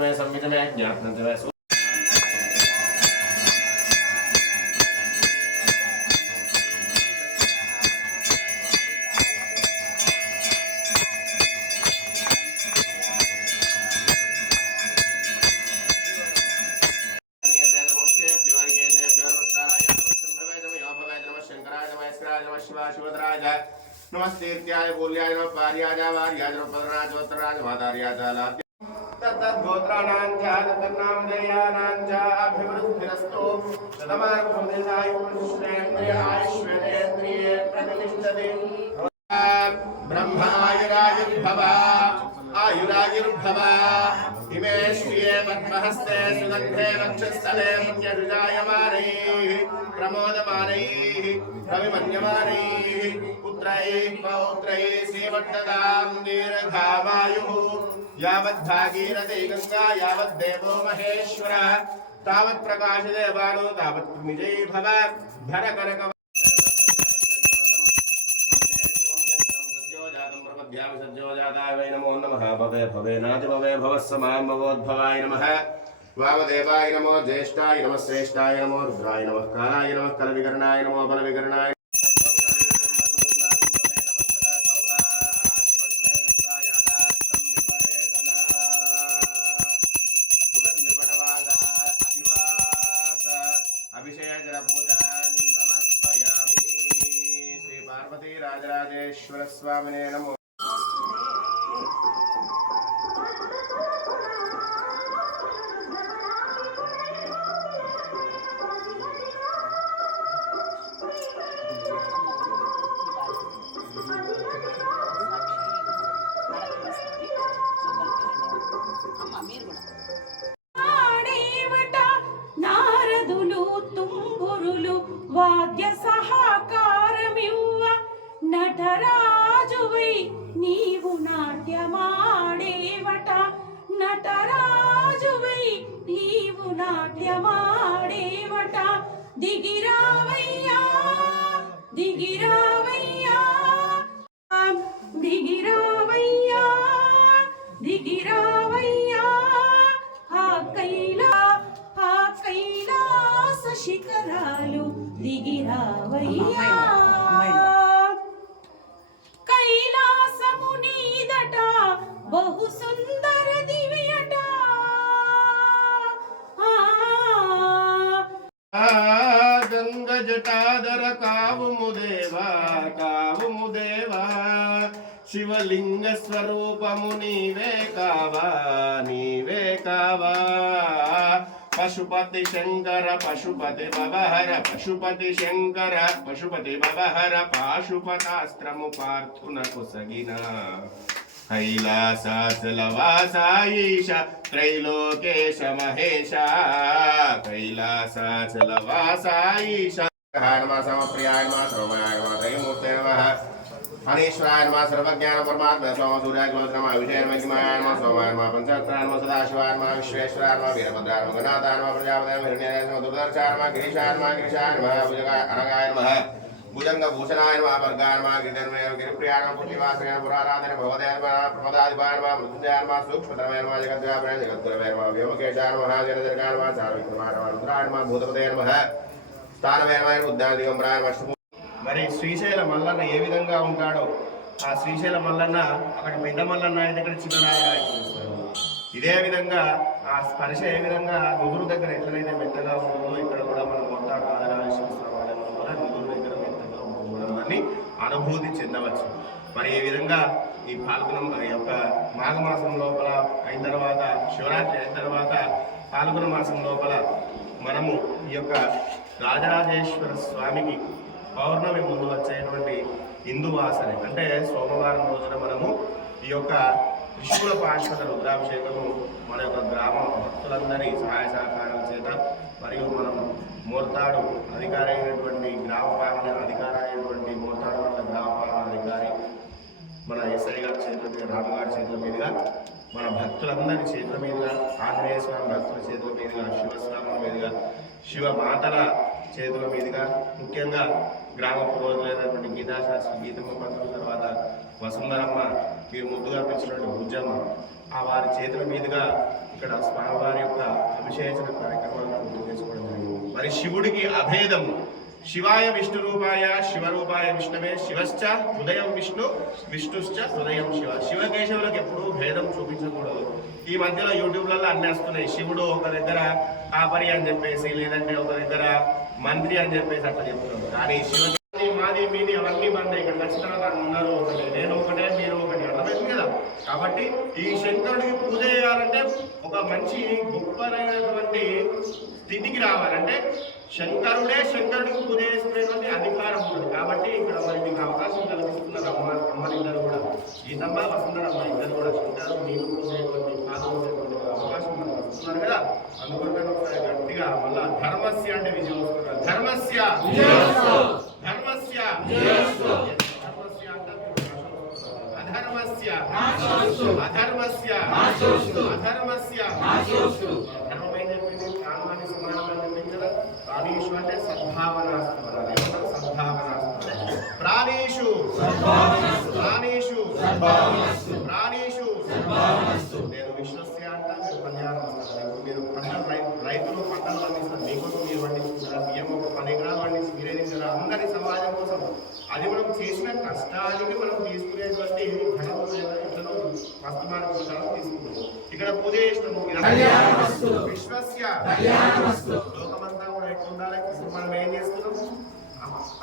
में संवित में ज्ञापन में नमस्तेत्याय बोल्याय नमः पार्याय वार्याय नमः पदराज वत्राज मातार्याय लाद्य तद्गोत्राणां च तन्नामधेयानां च अभिवृद्धिरस्तु तदमार्गोदेशाय पुरुषेन्द्रिय आयुष्येन्द्रिये प्रतिष्ठते ब्रह्मायुरायुर्भव आयुरायुर्भव इमे श्रिये पद्महस्ते सुगन्धे वक्षस्थले प्रत्यभिजायमानैः प्रमोदमानैः रविमन्यमानैः पुत्रैः पौत्रैः श्रीवर्धतां दीर्घामायुः यावद्भागीरथी गङ्गा यावद्देवो महेश्वरः तावत् प्रकाशदेवानो तावत् विजयी भव धरकनक सज्जोजाताय नमो नमः भवे भवेनादि भवे भवस्समां भवोद्भवाय नमः वामदेवाय नमो ज्येष्ठाय नमः श्रेष्ठाय नमो रुद्राय नमः कालाय नमः कलविकरणाय नमो बलविकरणाय राजराजेश्वर स्वामिने नमो నారదులు తుంబురులు వాద్య సహకారమివ్వ నటరాజువై నీవు నాట్యమాడేవట నటరాజువై నీవు నాట్యమాడేవట దిగిరావయ్యా దిగిరావయ్యా దిగిరావయ్యా దిగిరావయ్యా ఆ కైలాస శిఖరాలు దిగిరావయ్యా కైలాసము నీదట బహు సుందర దివ్యట గంగ జటాధర కావుము దేవా శివలింగ స్వరూపము నీవే కావా పశుపతి శంకర పశుపతి భవహర పశుపతి శంకర పశుపతి భవహర పాశుపతాస్త్రము పార్థునకు సగిన కైలాసాచలవాసాయీశ త్రైలోకేశ మహేశ కైలాసాచలవాసాయీశ నమః సమప్రియాయ నమః సర్వమయాయ నమః త్రైమూర్తే నమః హరీశ్వరాయ నమః సర్వజ్ఞాన పరమాత్మ సోమ సూర్యాయ నమః విజయ మహిమాయ నమః సోమాయ నమః పంచాక్షరాయ నమః సదాశివాయ నమః విశ్వేశ్వరాయ నమః వీరభద్రాయ నమః గణాథాయ నమః ప్రజాపతయ నమః హిరణ్యాయ నమః దుర్దర్శాయ నమః గిరీశాయ నమః భుజగాయ అనగాయ నమః భుజంగ భూషణాయ నమః వర్గాయ నమః గిరిప్రియాయ నమః పుణ్యవాసనాయ పురారాధన భవదాయ నమః ప్రమదాదిపాయ నమః మృత్యుంజయాయ నమః సూక్ష్మతరమాయ నమః జగద్వ్యాపనాయ జగద్గురవే నమః వ్యోమకేశాయ నమః జనజనకాయ నమః సార్వత్రికాయ నమః రుద్రాయ నమః భూతపతయ నమః స్థానవే నమః ఉద్యాన దిగంబరాయ నమః. మరి శ్రీశైల మల్లన్న ఏ విధంగా ఉంటాడో ఆ శ్రీశైల మల్లన్న అక్కడ పెద్ద మల్లన్న అయితే ఇక్కడ చిన్న రాజరాజేశ్వరుడు ఇదే విధంగా ఆ స్పర్శ ఏ విధంగా నుదురు దగ్గర ఎట్లయితే మెత్తగా ఉంటుందో ఇక్కడ కూడా మనం మొత్తం రాజరాజేశ్వర కూడా నుదురు దగ్గర మెత్తగా ఉంటుందని అనుభూతి చెందవచ్చు. మరి ఈ విధంగా ఈ పాల్గొనం యొక్క మాఘమాసం లోపల అయిన తర్వాత శివరాత్రి అయిన తర్వాత పాల్గొన మాసం లోపల మనము ఈ యొక్క రాజరాజేశ్వర స్వామికి పౌర్ణమి ముందు వచ్చేటువంటి ఇందువాసన అంటే సోమవారం రోజున మనము ఈ యొక్క త్రిశూల పాశ్వత రుద్రాభిషేకము మన యొక్క గ్రామ భక్తులందరి సహాయ సహకారాల చేత మరియు మనం మోర్తాడు అధికారి అయినటువంటి గ్రామ పాలన అధికారి అయినటువంటి మోర్తాడు మండల గ్రామ పాలన అధికారి మన ఎస్ఐ గారి చేతుల మీద రాము గారి చేతుల మీదుగా మన భక్తులందరి చేతుల మీదుగా ఆంజనేయ స్వామి భక్తుల చేతుల మీదుగా శివస్వాముల మీదుగా శివ మాతల చేతుల మీదుగా ముఖ్యంగా గ్రామ పురోహితులైనటువంటి గీతాశాస్త్రి గీతమ్మ పంతుల తర్వాత వసుంధరమ్మ, మీరు ముద్దుగా పిలిచినటువంటి బుజ్జమ్మ, ఆ వారి చేతుల మీదుగా ఇక్కడ స్వామివారి యొక్క అభిషేచన కార్యక్రమాలను పూర్తి చేసుకోవడం జరిగింది. మరి శివుడికి అభేదం, శివాయ విష్ణు రూపాయ శివరూపాయ విష్ణవే, శివశ్చ హృదయం విష్ణు విష్ణుశ్చ హృదయం శివ. శివకేశవులకు ఎప్పుడూ భేదం చూపించకూడదు. ఈ మధ్యలో యూట్యూబ్లలో అన్నీ వస్తున్నాయి. శివుడు ఒక దగ్గర కాపరి అని చెప్పేసి, లేదంటే ఒక దగ్గర మంత్రి అని చెప్పేసి అట్లా చెప్తున్నారు. కానీ శివ మాది మీది అవన్నీ బంద్. ఇక్కడ ఖచ్చితంగా ఉన్నారు ఒకటి, నేను ఒకటే మీరు ఒకటి, అర్థమైంది కదా. కాబట్టి ఈ శంకరుడికి పూజ చేయాలంటే ఒక మంచి గొప్పదైనటువంటి స్థితికి రావాలంటే శంకరుడే శంకరుడికి పూజ చేసుకునేటువంటి అధికారం ఉంటుంది. కాబట్టి ఇక్కడ మరి మీకు అవకాశం కల్పిస్తున్నారు అమ్మలిద్దరు కూడా, గీతమ్మ వసుంధరమ్మ ఇద్దరు కూడా శంకరుడు నీళ్ళు పోసేటువంటి పాల్గొనేటువంటి అవకాశం మనకు వస్తున్నారు కదా. అందుకోసం ఒకసారి గట్టిగా మళ్ళా ధర్మస్య అంటే విజయం వస్తున్నారు. ధర్మస్య ధర్మస్య ధర్మస్య అంటే అధర్మస్య అధర్మస్య అధర్మస్య ధర్మం ఏం చెప్పింది? ప్రాణాన్ని సమానంగా చెప్పింది కదా. ప్రాణీషు అంటే సద్భావనాస్తు, సద్భావనాస్తు. ప్రాణీషు ప్రాణీషు ప్రాణీషు నేను విశ్వస్య అంటా, మీరు కళ్యాణం వస్తారు. మీరు పంటలు రైతులు పంటలు పండిస్తారు, మీకోసం మీరు పండిస్తున్నారా? బియ్యం ఒక 10 ఎకరాలు పండించి మీరే తింటారా? అందరి సమాజం కోసం. అది మనం చేసిన కష్టానికి మనం తీసుకునేటువంటి ఘనత ఇట్లలో వస్తుమానం తీసుకుంటాం. ఇక్కడ పూజ చేసినాము, విశ్వస్య లోకమంతా కూడా ఎట్లా ఉండాలి. ఇప్పుడు మనం ఏం చేస్తున్నాం?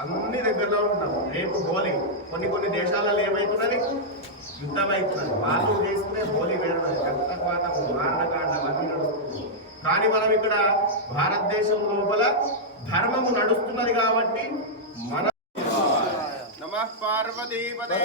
అన్ని దగ్గరలో ఉంటాం. రేపు హోలీ, కొన్ని దేశాలలో ఏమవుతున్నది? యుద్ధం అవుతున్నది. వాళ్ళు చేసుకునే హోలీ వేరే, రక్తపాతం మారణకాండ అవన్నీ నడుస్తుంది. కానీ మనం ఇక్కడ భారతదేశం లోపల ధర్మము నడుస్తున్నది కాబట్టి మన నమః పార్వతీపదే.